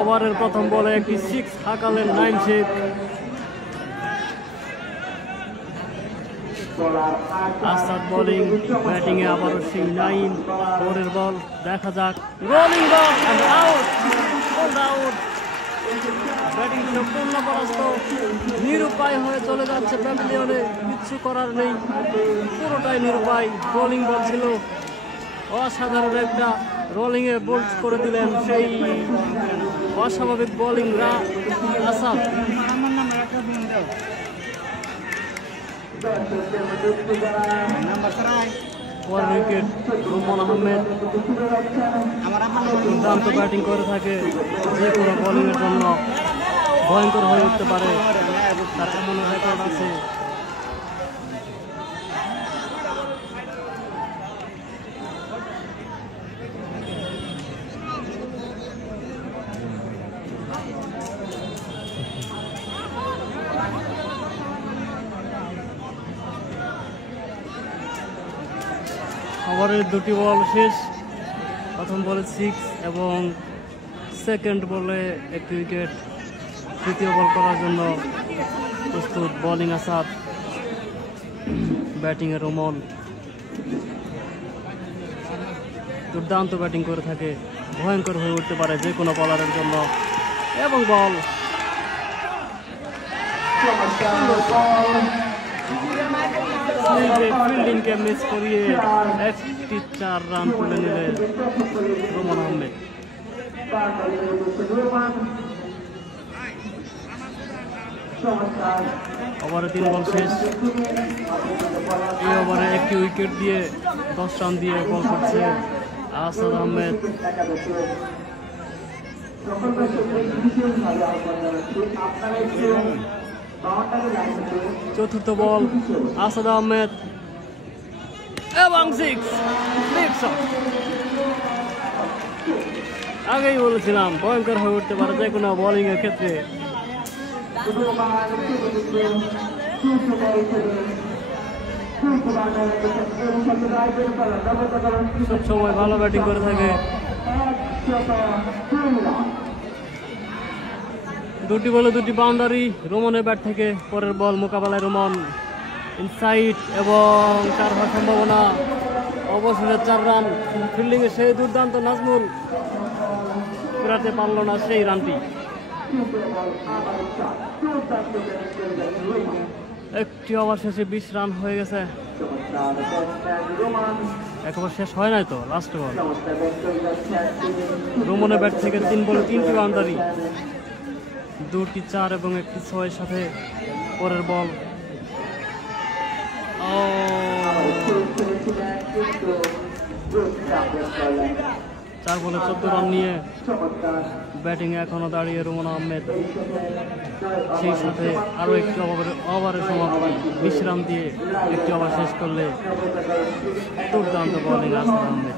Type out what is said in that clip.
ওভারের প্রথম বলে একটি 6 হাঁকালেন 9 শেখ। আসাদ বোলিং, ব্যাটিং এ আবারও সেই 9। পরের বল দেখা যাক, rolling ball and out, out. Batting সম্পূর্ণ পরাস্ত, নিরুপায় হয়ে চলে যাচ্ছে প্যাভিলিয়নে, কিচ্ছু করার নেই, পুরোটাই নিরুপায়। বোলিং বল ছিল, অসাধারণ একটা রোলিং এ বোল্ড করে দিলেন সেই অস্বাভাবিক বোলিং আসাদ। পরের উইকেট রুমন আহমেদ দুর্দান্ত ব্যাটিং করে থাকে, যে কোনো বোলিং এর জন্য ভয়ঙ্কর হয়ে উঠতে পারে, তার এমন রেকর্ড আছে। ওভারের 2টি বল শেষ, প্রথম বলে 6 এবং সেকেন্ড বলে 1 উইকেট। তৃতীয় বল করার জন্য প্রস্তুত বোলিং আসাদ, ব্যাটিংয়ে রোমন। দুর্দান্ত ব্যাটিং করে থাকে, ভয়ঙ্কর হয়ে উঠতে পারে যে কোনো বলারের জন্য। এবং বল ফিল্ডিংকে মিস করিয়ে একটি 4 রান তুলে নিলেন রুমন আহমেদ। ওভারে 3 বল শেষ, এই ওভারে 1টি উইকেট দিয়ে 10 রান দিয়ে বল করছে আসাদ আহমেদ। চতুর্থ বল আসাদ আহমেদ এবং 6। আগেই বলেছিলাম ভয়ঙ্কর হয়ে উঠতে পারে যে কোনো বোলিং এর ক্ষেত্রে। সব সময় ভালো ব্যাটিং করে থাকে। 2টি বলে 2টি বাউন্ডারি রোমনের ব্যাট থেকে। পরের বল মোকাবেলায় রোমন, ইনসাইড এবং 4 হওয়ার সম্ভাবনা। অবশেষে 4 রান। ফিল্ডিং এ সেই দুর্দান্ত নাজমুল ফেরাতে পারল না সেই রানটি। একটি ওভার শেষে 20 রান হয়ে গেছে। এক ওভার শেষ হয় নাই তো, লাস্ট বল। রোমনের ব্যাট থেকে 3 বলে 3টি বাউন্ডারি, 2টি 4 এবং 1টি 6 সাথে। পরের বল 4 বলে 14 রান নিয়ে ব্যাটিং এখনো দাঁড়িয়ে রুমন আহমেদ। সেই সাথে আরো একটি ওভারের সমাপ্তি, 20 রান দিয়ে 1টি ওভার শেষ করলে দুর্দান্ত বোলিং আসাদ আহমেদ।